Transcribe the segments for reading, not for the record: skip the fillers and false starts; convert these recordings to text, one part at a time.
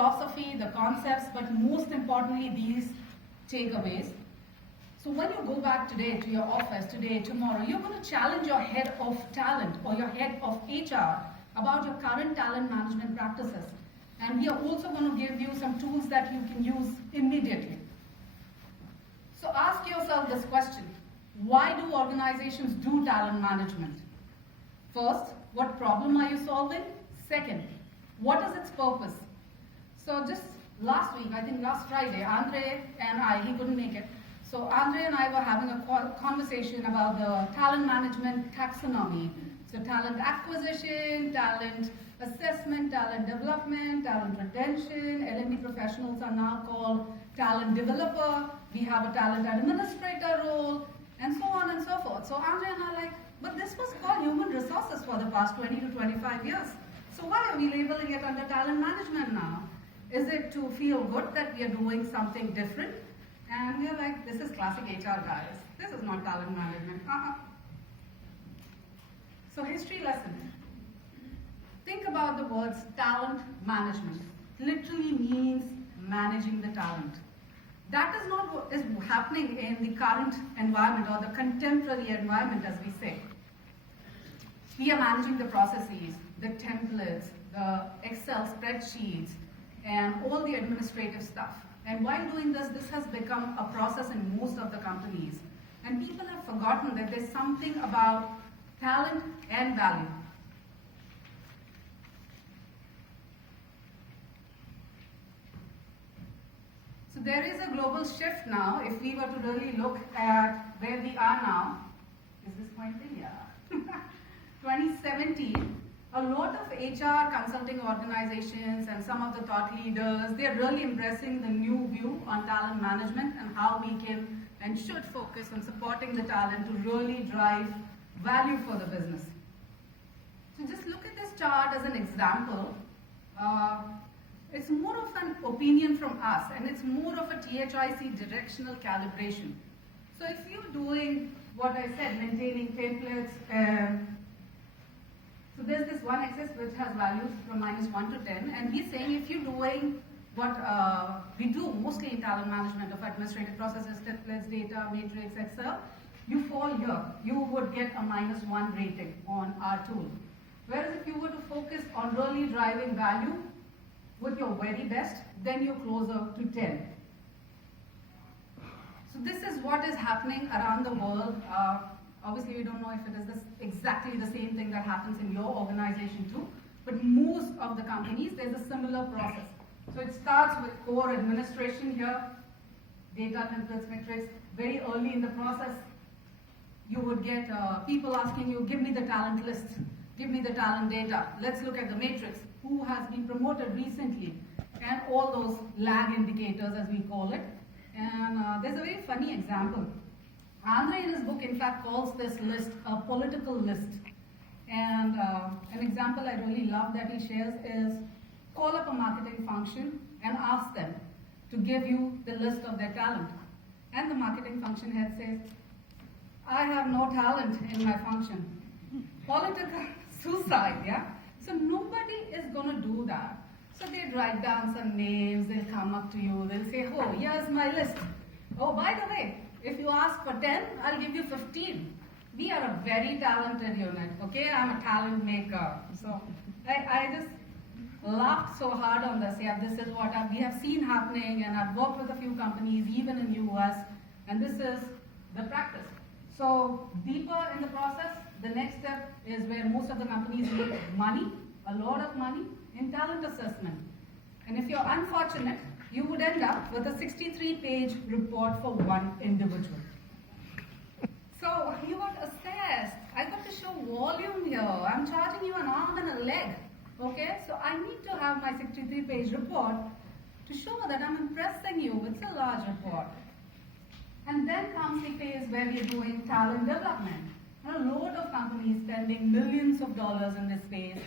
philosophy, the concepts, but most importantly, these takeaways. So when you go back today to your office, today, tomorrow, you're going to challenge your head of talent or your head of HR about your current talent management practices. And we are also going to give you some tools that you can use immediately. So ask yourself this question: why do organizations do talent management? First, what problem are you solving? Second, what is its purpose? So just last week, I think last Friday, Andre and I, he couldn't make it. So Andre and I were having a conversation about the talent management taxonomy. So talent acquisition, talent assessment, talent development, talent retention. L&D professionals are now called talent developer. We have a talent administrator role, and so on and so forth. So Andre and I are like, but this was called human resources for the past 20 to 25 years. So why are we labeling it under talent management now? Is it to feel good that we are doing something different? And we are like, this is classic HR, guys. This is not talent management. So history lesson. Think about the words talent management. Literally means managing the talent. That is not what is happening in the current environment or the contemporary environment, as we say. We are managing the processes, the templates, the Excel spreadsheets, and all the administrative stuff. And while doing this, this has become a process in most of the companies. And people have forgotten that there's something about talent and value. So there is a global shift now. If we were to really look at where we are now, is this pointing? Yeah. 2017, a lot of HR consulting organizations and some of the thought leaders, they're really embracing the new view on talent management and how we can and should focus on supporting the talent to really drive value for the business. So just look at this chart as an example. It's more of an opinion from us, and it's more of a THIC directional calibration. So if you're doing what I said, maintaining templates, so there's this one axis which has values from -1 to 10, and we're saying if you're doing what we do mostly in talent management of administrative processes, templates, data, matrix, Excel, you fall here. You would get a -1 rating on our tool. Whereas if you were to focus on really driving value with your very best, then you're closer to 10. So this is what is happening around the world. Obviously, we don't know if it is exactly the same thing that happens in your organization too, but most of the companies, there's a similar process. So it starts with core administration here, data, templates, metrics. Very early in the process, you would get people asking you, give me the talent list, give me the talent data. Let's look at the matrix. Who has been promoted recently? And all those lag indicators, as we call it. And there's a very funny example. Andre in his book, in fact, calls this list a political list. And an example I really love that he shares is call up a marketing function and ask them to give you the list of their talent. And the marketing function head says, I have no talent in my function. Political suicide, yeah? So nobody is going to do that. So they write down some names, they'll come up to you, they'll say, oh, here's my list. Oh, by the way, if you ask for 10, I'll give you 15. We are a very talented unit, okay? I'm a talent maker. So I just laughed so hard on this. Yeah, this is what we have seen happening, and I've worked with a few companies, even in US, and this is the practice. So deeper in the process, the next step is where most of the companies make money, a lot of money, in talent assessment. And if you're unfortunate, you would end up with a 63-page report for one individual. So you got assessed. I got to show volume here. I'm charging you an arm and a leg. Okay? So I need to have my 63-page report to show that I'm impressing you. It's a large report. And then comes the phase where we're doing talent development. A lot of companies spending millions of dollars in this space.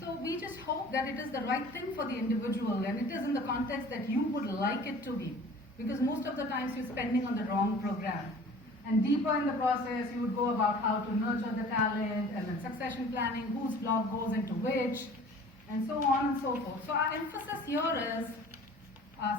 So we just hope that it is the right thing for the individual, and it is in the context that you would like it to be. Because most of the times you're spending on the wrong program. And deeper in the process, you would go about how to nurture the talent, and then succession planning, whose block goes into which. and so on and so forth. So our emphasis here is,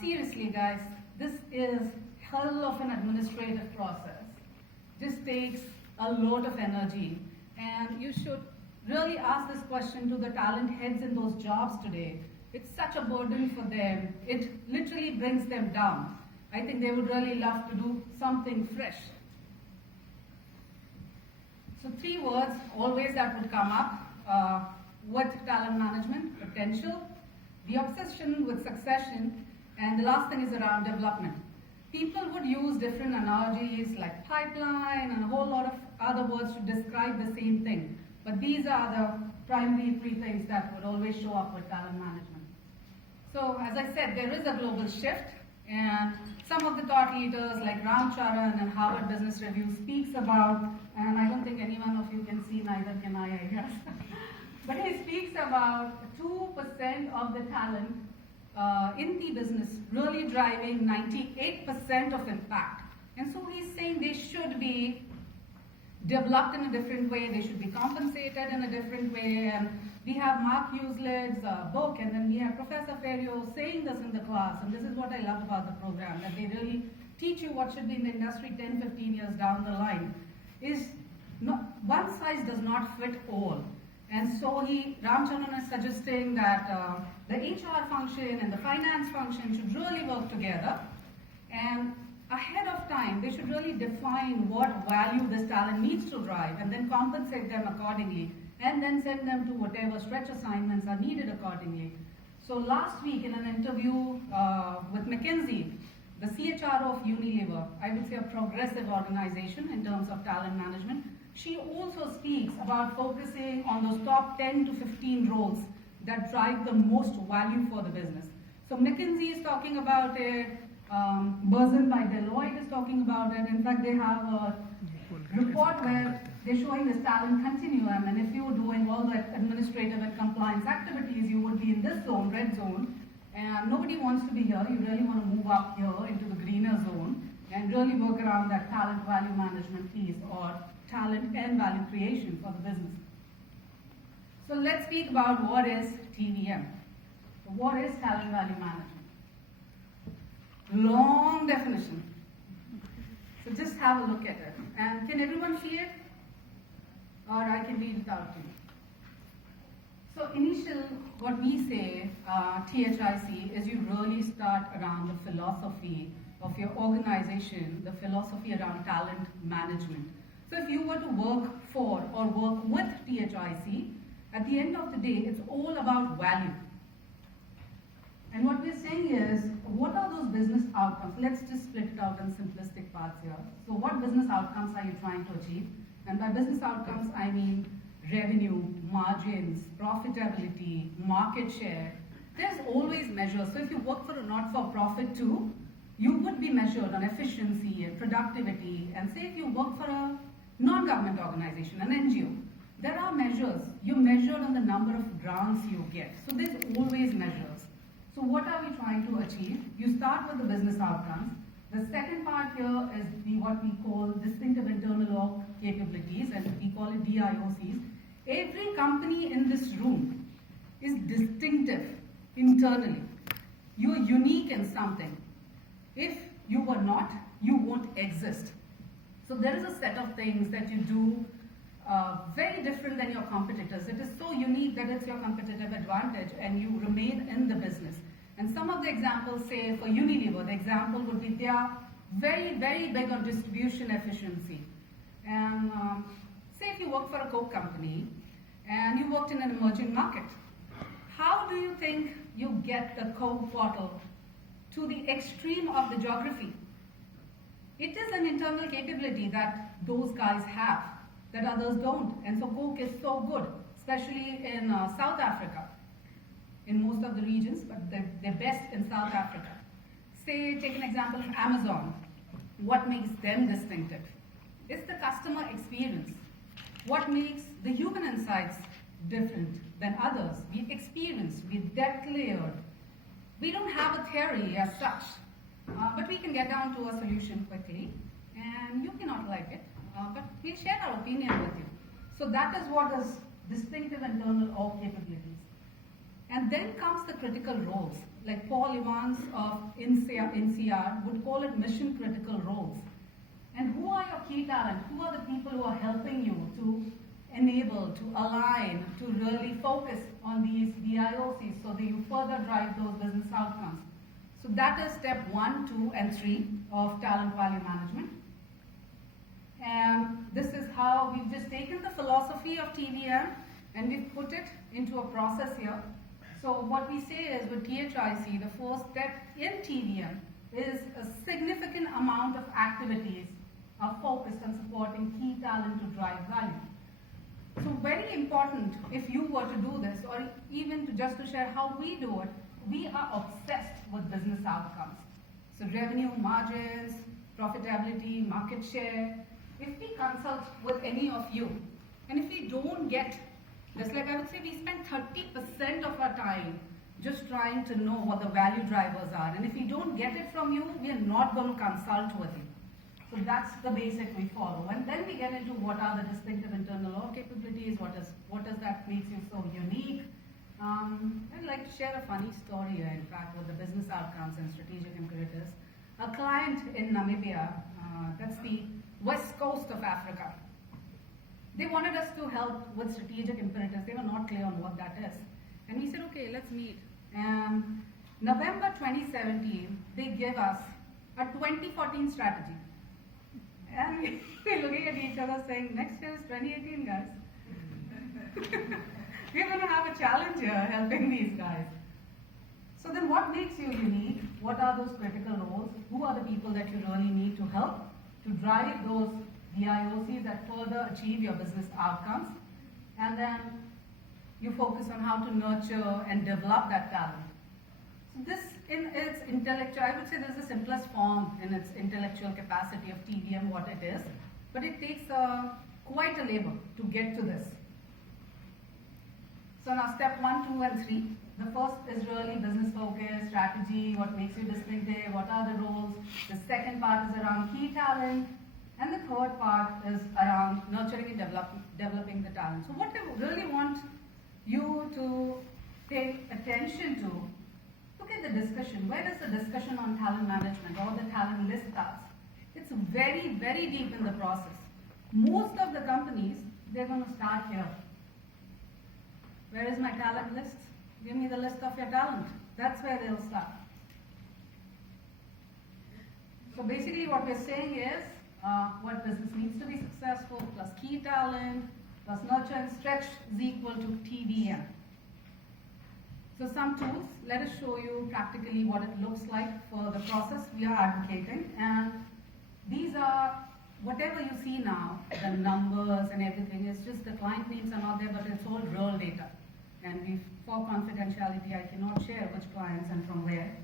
seriously guys, this is hell of an administrative process. This takes a lot of energy, and you should really ask this question to the talent heads in those jobs today. It's such a burden for them. It literally brings them down. I think they would really love to do something fresh. So 3 words always that would come up with talent management: potential, the obsession with succession, and the last thing is around development. People would use different analogies like pipeline and a whole lot of other words to describe the same thing. But these are the primary 3 things that would always show up with talent management. So as I said, there is a global shift, and some of the thought leaders like Ram Charan and Harvard Business Review speaks about, and I don't think any one of you can see, neither can I guess. But he speaks about 2% of the talent in the business really driving 98% of impact. And so he's saying they should be developed in a different way, they should be compensated in a different way. And we have Mark Huselid's book, and then we have Professor Ferriero saying this in the class, and this is what I love about the program, that they really teach you what should be in the industry 10, 15 years down the line. Is not, one size does not fit all. And so Ramcharan is suggesting that the HR function and the finance function should really work together, and ahead of time they should really define what value this talent needs to drive, and then compensate them accordingly, and then send them to whatever stretch assignments are needed accordingly. So last week in an interview with McKinsey, the CHRO of Unilever, I would say a progressive organization in terms of talent management, she also speaks about focusing on those top 10 to 15 roles that drive the most value for the business. So McKinsey is talking about it, Berzin by Deloitte is talking about it. In fact, they have a report where they're showing this talent continuum, and if you were doing all the administrative and compliance activities, you would be in this zone, red zone, and nobody wants to be here. You really want to move up here into the greener zone and really work around that talent value management piece, or talent and value creation for the business. So let's speak about what is TVM. What is talent value management? Long definition. So just have a look at it. And can everyone see it? Or I can read it out to you. So initial, what we say, THIC, is you really start around the philosophy of your organization, the philosophy around talent management. So if you were to work for or work with THIC, at the end of the day, it's all about value. And what we're saying is, what are those business outcomes? Let's just split it out in simplistic parts here. So what business outcomes are you trying to achieve? And by business outcomes, I mean revenue, margins, profitability, market share. There's always measures. So if you work for a not-for-profit too, you would be measured on efficiency and productivity. And say if you work for a non-government organization, an NGO, there are measures. You're measured on the number of grants you get. So there's always measures. So what are we trying to achieve? You start with the business outcomes. The second part here is what we call distinctive internal org capabilities, and we call it DIOCs. Every company in this room is distinctive internally. You're unique in something. If you were not, you won't exist. So there is a set of things that you do very different than your competitors. It is so unique that it's your competitive advantage, and you remain in the business. And some of the examples, say for Unilever, the example would be they are very, very big on distribution efficiency. And say if you work for a Coke company and you worked in an emerging market, how do you think you get the Coke bottle to the extreme of the geography? It is an internal capability that those guys have, that others don't. And so Coke is so good, especially in South Africa, in most of the regions, but they're best in South Africa. Say, take an example of Amazon. What makes them distinctive? It's the customer experience. What makes the human insights different than others? We experience, we depth layered. We don't have a theory as such, but we can get down to a solution quickly, and you cannot like it, but we'll share our opinion with you. So that is what is distinctive internal org capabilities. And then comes the critical roles. Like Paul Evans of NCR would call it mission critical roles. And who are your key talent? Who are the people who are helping you to enable, to align, to really focus on these DIOCs so that you further drive those business outcomes? So that is step 1, 2, and 3 of talent value management. And this is how we've just taken the philosophy of TVM and we've put it into a process here. So what we say is with THIC, the first step in TVM is a significant amount of activities are focused on supporting key talent to drive value. So very important, if you were to do this, or even just to share how we do it, we are obsessed with business outcomes. So revenue, margins, profitability, market share. If we consult with any of you, and if we don't get, just like I would say, we spend 30% of our time just trying to know what the value drivers are. And if we don't get it from you, we are not going to consult with you. So that's the basic we follow. And then we get into what are the distinctive internal org capabilities, what does that makes you so unique. I'd like to share a funny story here, in fact, with the business outcomes and strategic imperatives. A client in Namibia, that's the west coast of Africa, they wanted us to help with strategic imperatives. They were not clear on what that is. And we said, okay, let's meet. And November 2017, they give us a 2014 strategy. And we're looking at each other saying, next year is 2018, guys. We're going to have a challenge here helping these guys. So then what makes you unique? What are those critical roles? Who are the people that you really need to help to drive those DIOCs that further achieve your business outcomes? And then you focus on how to nurture and develop that talent. So this in its intellectual, I would say this is the simplest form in its intellectual capacity of TVM, what it is. But it takes quite a labor to get to this. So now step 1, 2, and 3. The first is really business focus, strategy, what makes you distinctive, what are the roles. The second part is around key talent. And the third part is around nurturing and developing the talent. So what I really want you to pay attention to, look at the discussion. Where does the discussion on talent management or the talent list starts? It's very, very deep in the process. Most of the companies, they're going to start here. Where is my talent list? Give me the list of your talent. That's where they'll start. So basically what we're saying is, what business needs to be successful, plus key talent, plus nurture and stretch is equal to TVM. So some tools, let us show you practically what it looks like for the process we are advocating. And these are, whatever you see now, the numbers and everything, it's just the client names are not there, but it's all real data. And for confidentiality, I cannot share which clients and from where.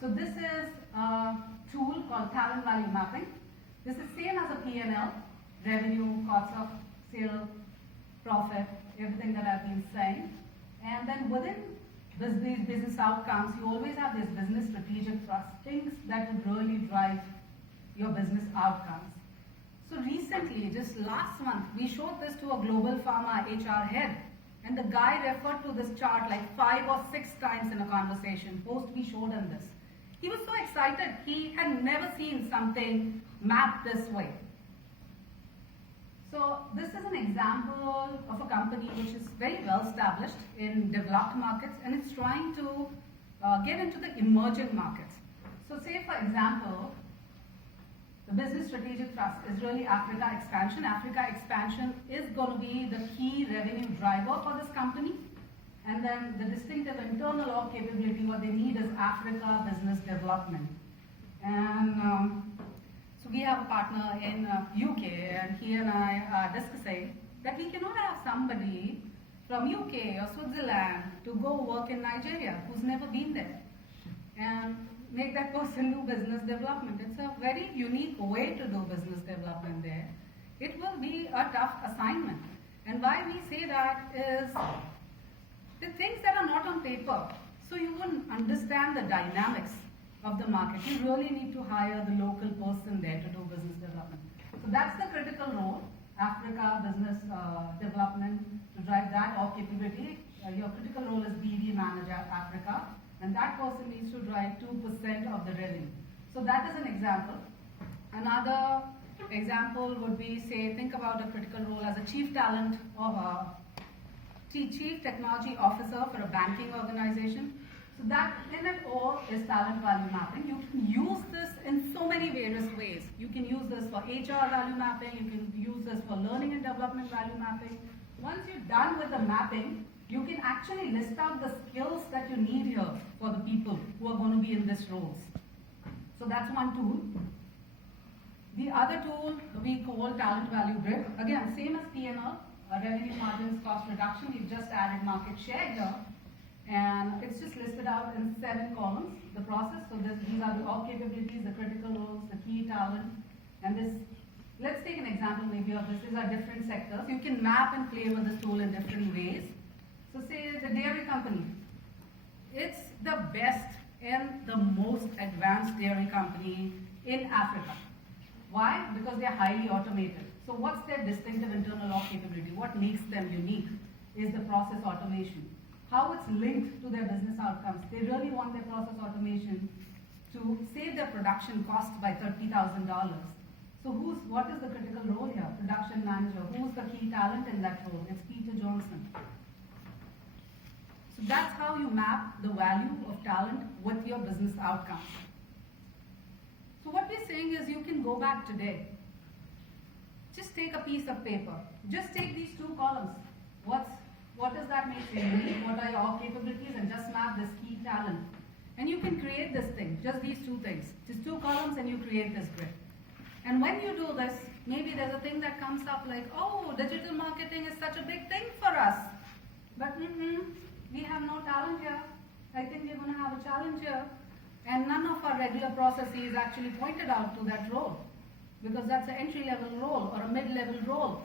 So this is a tool called Talent Value Mapping. This is same as a P&L, revenue, cost of sale, profit, everything that I've been saying. And then within these business outcomes, you always have this business strategic thrust, things that would really drive your business outcomes. So recently, just last month, we showed this to a global pharma HR head. And the guy referred to this chart like 5 or 6 times in a conversation, post we showed him this. He was so excited, he had never seen something mapped this way. So this is an example of a company which is very well established in developed markets and it's trying to get into the emerging markets. So say for example, the business strategic thrust is really Africa expansion. Africa expansion is going to be the key revenue driver for this company. And then the distinctive internal org capability, what they need is Africa business development. And so we have a partner in UK, and he and I are discussing that we cannot have somebody from UK or Switzerland to go work in Nigeria who's never been there and make that person do business development. It's a very unique way to do business development there. It will be a tough assignment. And why we say that is the things that are not on paper. So you wouldn't understand the dynamics of the market. You really need to hire the local person there to do business development. So that's the critical role, Africa business development, to drive that org capability. your critical role is BD Manager Africa, and that person needs to drive 2% of the revenue. So that is an example. Another example would be, say, think about a critical role as a chief talent or a chief technology officer for a banking organization. So that in it all is talent value mapping. You can use this in so many various ways. You can use this for HR value mapping, you can use this for learning and development value mapping. Once you're done with the mapping, you can actually list out the skills that you need here for the people who are going to be in these roles. So that's one tool. The other tool we call talent value grid. Again, same as P&L, revenue margins, cost reduction. We've just added market share here. And it's just listed out in 7 columns, the process. So these are the org capabilities, the critical roles, the key talent. And this, let's take an example maybe of this. These are different sectors. You can map and play with this tool in different ways. So say the dairy company. It's the best and the most advanced dairy company in Africa. Why? Because they're highly automated. So what's their distinctive internal org capability? What makes them unique is the process automation. How it's linked to their business outcomes. They really want their process automation to save their production cost by $30,000. So what is the critical role here? Production manager. Who's the key talent in that role? It's Peter Johnson. So that's how you map the value of talent with your business outcomes. So what we're saying is you can go back today. Just take a piece of paper. Just take these 2 columns. What does that make you unique? What are your capabilities? And just map this key talent. And you can create this thing, just these 2 things. Just 2 columns and you create this grid. And when you do this, maybe there's a thing that comes up like, oh, digital marketing is such a big thing for us. But we have no talent here. I think we're going to have a challenge here. And none of our regular processes actually pointed out to that role. Because that's an entry-level role or a mid-level role.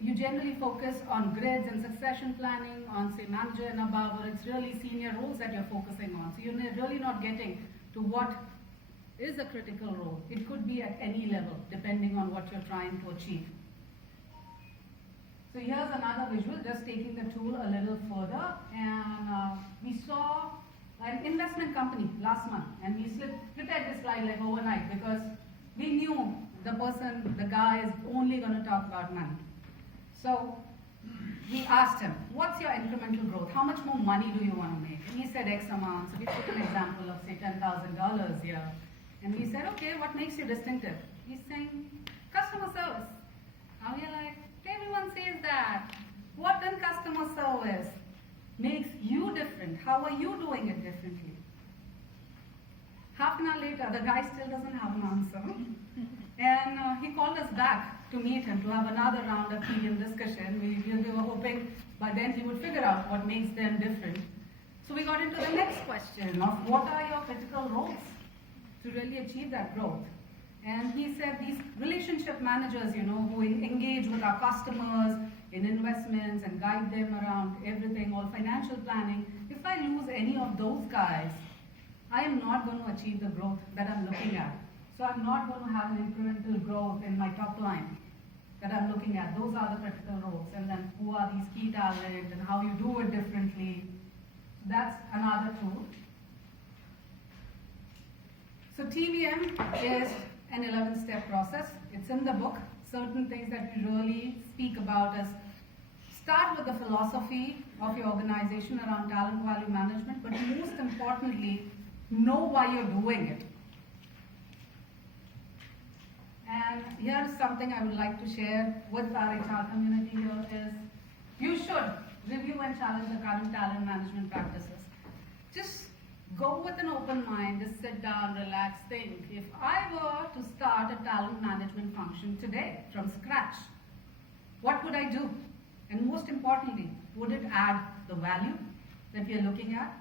You generally focus on grids and succession planning, on say manager and above, or it's really senior roles that you're focusing on. So you're really not getting to what is a critical role. It could be at any level, depending on what you're trying to achieve. So here's another visual, just taking the tool a little further. And we saw an investment company last month, and we prepared this slide like overnight because we knew the guy is only going to talk about money. So we asked him, what's your incremental growth? How much more money do you want to make? And he said X amount. So we took an example of say $10,000 here. And we said, okay, what makes you distinctive? He's saying, customer service. And we're like, everyone says that. What in customer service makes you different? How are you doing it differently? Half an hour later, the guy still doesn't have an answer. And he called us back to meet him, to have another round of tea and discussion. We were hoping by then he would figure out what makes them different. So we got into the next question of what are your critical roles to really achieve that growth. And he said these relationship managers, who engage with our customers in investments and guide them around everything, all financial planning, if I lose any of those guys, I am not going to achieve the growth that I'm looking at. So I'm not going to have an incremental growth in my top line that I'm looking at. Those are the critical roles. And then who are these key talent and how you do it differently. That's another tool. So TVM is an 11-step process. It's in the book. Certain things that we really speak about is start with the philosophy of your organization around talent value management, but most importantly, know why you're doing it. And here's something I would like to share with our HR community here is, you should review and challenge the current talent management practices. Just go with an open mind, just sit down, relax, think. If I were to start a talent management function today from scratch, what would I do? And most importantly, would it add the value that we are looking at?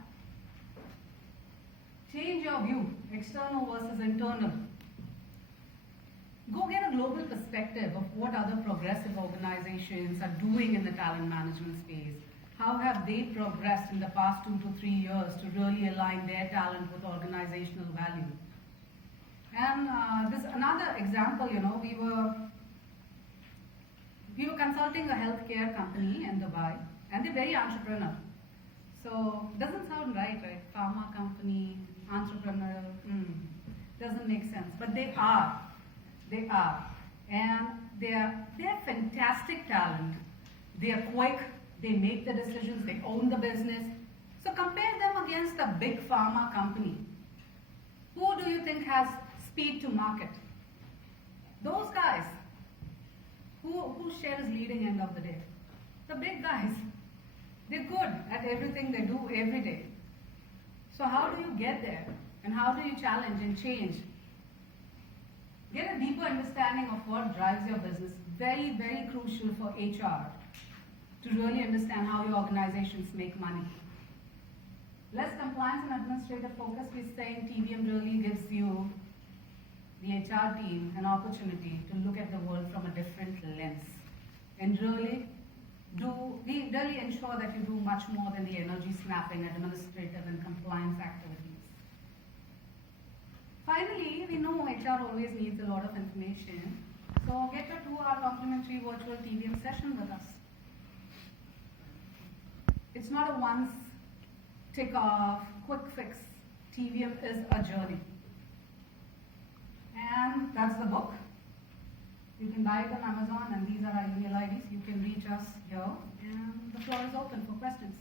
Change your view, external versus internal. Go get a global perspective of what other progressive organizations are doing in the talent management space. How have they progressed in the past 2 to 3 years to really align their talent with organizational value? And this another example, we were consulting a healthcare company in Dubai, and they're very entrepreneurial. So, doesn't sound right, right? Pharma company, entrepreneurial, doesn't make sense. But they are. They are. And they're fantastic talent. They are quick, they make the decisions, they own the business. So compare them against a big pharma company. Who do you think has speed to market? Those guys. Whose share is leading end of the day? The big guys. They're good at everything they do every day. So how do you get there? And how do you challenge and change? Get a deeper understanding of what drives your business. Very, very crucial for HR to really understand how your organizations make money. Less compliance and administrative focus, we're saying TVM really gives you, the HR team, an opportunity to look at the world from a different lens and really ensure that you do much more than the energy snapping, administrative and compliance activities. Finally, we know HR always needs a lot of information, so get a 2-hour complimentary virtual TVM session with us. It's not a once tick off, quick fix. TVM is a journey. And that's the book. You can buy it on Amazon, and these are our email IDs. You can reach us here, and the floor is open for questions.